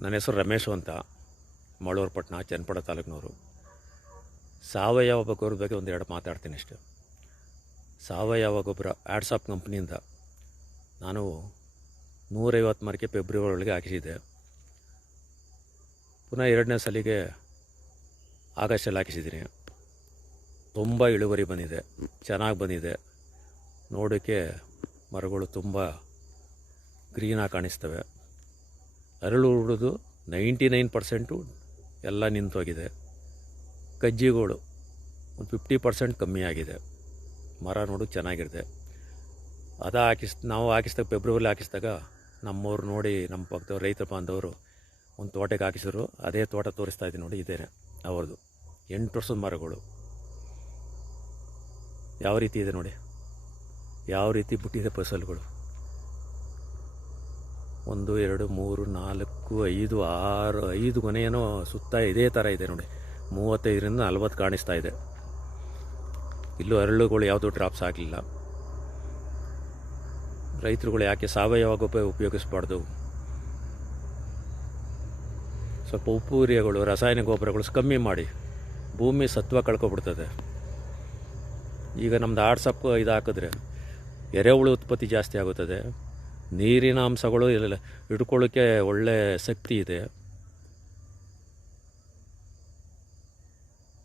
ನನ್ನ ಹೆಸರು ರಮೇಶು ಅಂತ, ಮಳೂರು ಪಟ್ಟಣ, ಚನ್ನಪಟ್ಟಣ ತಾಲೂಕಿನವರು. ಸಾವಯವ ಗೊಬ್ಬರದ ಬಗ್ಗೆ ಒಂದೆರಡು ಮಾತಾಡ್ತೀನಿ ಅಷ್ಟೆ. ಸಾವಯವ ಗೊಬ್ಬರ ಆಡ್ಸಾಪ್ ಕಂಪ್ನಿಯಿಂದ ನಾನು 150 ಮರಕ್ಕೆ ಫೆಬ್ರವರಿ ಒಳಗೆ ಹಾಕಿಸಿದ್ದೆ. ಪುನಃ ಎರಡನೇ ಸಲಿಗೆ ಆಗಸ್ಟಲ್ಲಿ ಹಾಕಿಸಿದ್ದೀನಿ. ತುಂಬ ಇಳುವರಿ ಬಂದಿದೆ, ಚೆನ್ನಾಗಿ ಬಂದಿದೆ. ನೋಡೋಕ್ಕೆ ಮರಗಳು ತುಂಬ ಗ್ರೀನಾಗಿ ಕಾಣಿಸ್ತವೆ. ಅರಳು ಉಳಿದು 99% ಎಲ್ಲ ನಿಂತೋಗಿದೆ. ಕಜ್ಜಿಗಳು ಒಂದು 50% ಕಮ್ಮಿ ಆಗಿದೆ. ಮರ ನೋಡು ಚೆನ್ನಾಗಿರುತ್ತೆ. ನಾವು ಹಾಕಿಸಿದಾಗ ಫೆಬ್ರವರಿಲಿ ಹಾಕಿಸಿದಾಗ ನಮ್ಮವ್ರು ನೋಡಿ, ನಮ್ಮ ಪಕ್ಕದವ್ರು ರೈತ ಬಾಂಧವರು ಒಂದು ತೋಟಕ್ಕೆ ಹಾಕಿಸಿದ್ರು. ಅದೇ ತೋಟ ತೋರಿಸ್ತಾ ಇದ್ದೀನಿ ನೋಡಿ, ಇದೇನೆ ಅವ್ರದ್ದು 8 ವರ್ಷದ ಮರಗಳು. ಯಾವ ರೀತಿ ಇದೆ ನೋಡಿ, ಯಾವ ರೀತಿ ಬಿಟ್ಟಿದೆ ಫಸಲುಗಳು. 1 2 3 4 5 6 5 ಕೊನೆಯೇನೋ ಸುತ್ತ ಇದೇ ಥರ ಇದೆ ನೋಡಿ. 35ರಿಂದ 40 ಕಾಣಿಸ್ತಾ ಇದೆ. ಇಲ್ಲೂ ಅರಳುಗಳು ಯಾವುದೂ ಡ್ರಾಪ್ಸ್ ಆಗಲಿಲ್ಲ. ರೈತರುಗಳು ಯಾಕೆ ಸಾವಯವ ಗೊಬ್ಬರ ಉಪಯೋಗಿಸಬಾರ್ದು? ಸ್ವಲ್ಪ ಉಪ್ಪು ಯೂರಿಯಾಗಳು, ರಾಸಾಯನಿಕ ಗೊಬ್ಬರಗಳು ಕಮ್ಮಿ ಮಾಡಿ. ಭೂಮಿ ಸತ್ವ ಕಳ್ಕೊಬಿಡ್ತದೆ. ಈಗ ನಮ್ಮದು ಆಡ್ಸಪ್ ಇದು ಹಾಕಿದ್ರೆ ಎರೆಹುಳು ಉತ್ಪತ್ತಿ ಜಾಸ್ತಿ ಆಗುತ್ತದೆ. ನೀರಿನ ಅಂಶಗಳು ಹಿಡ್ಕೊಳ್ಳೋಕ್ಕೆ ಒಳ್ಳೆ ಶಕ್ತಿ ಇದೆ.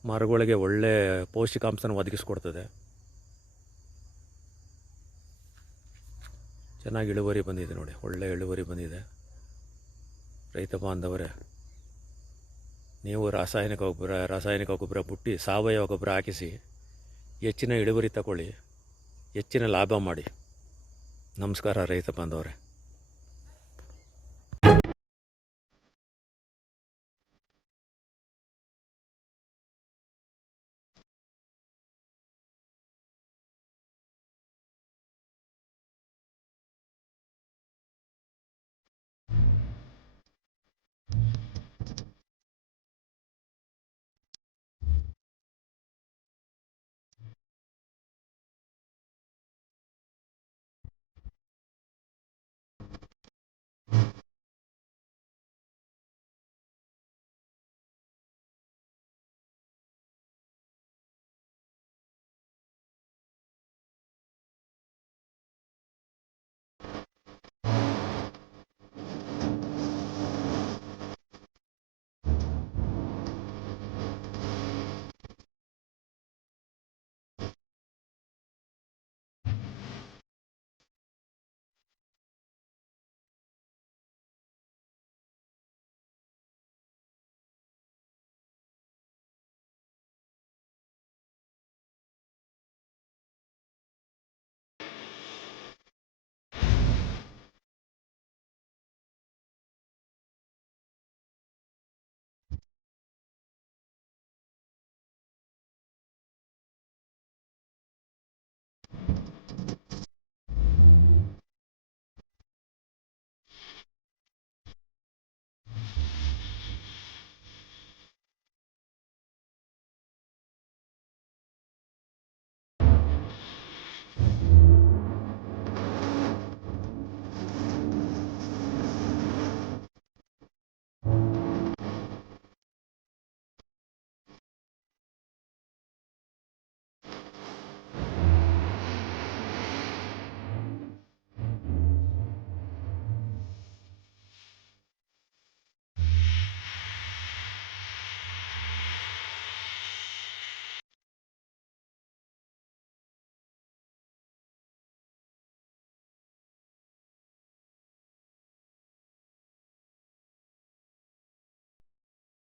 ಮರಗಳಿಗೆ ಒಳ್ಳೆ ಪೌಷ್ಟಿಕಾಂಶನ ಒದಗಿಸ್ಕೊಡ್ತದೆ. ಚೆನ್ನಾಗಿ ಇಳುವರಿ ಬಂದಿದೆ ನೋಡಿ, ಒಳ್ಳೆ ಇಳುವರಿ ಬಂದಿದೆ. ರೈತ ಬಾಂಧವರೇ, ನೀವು ರಾಸಾಯನಿಕ ಗೊಬ್ಬರ ಬಿಟ್ಟು ಸಾವಯವ ಗೊಬ್ಬರ ಹಾಕಿಸಿ ಹೆಚ್ಚಿನ ಇಳುವರಿ ತಗೊಳ್ಳಿ, ಹೆಚ್ಚಿನ ಲಾಭ ಮಾಡಿ. ನಮಸ್ಕಾರ ರೈತ ಬಾಂಧವರೇ.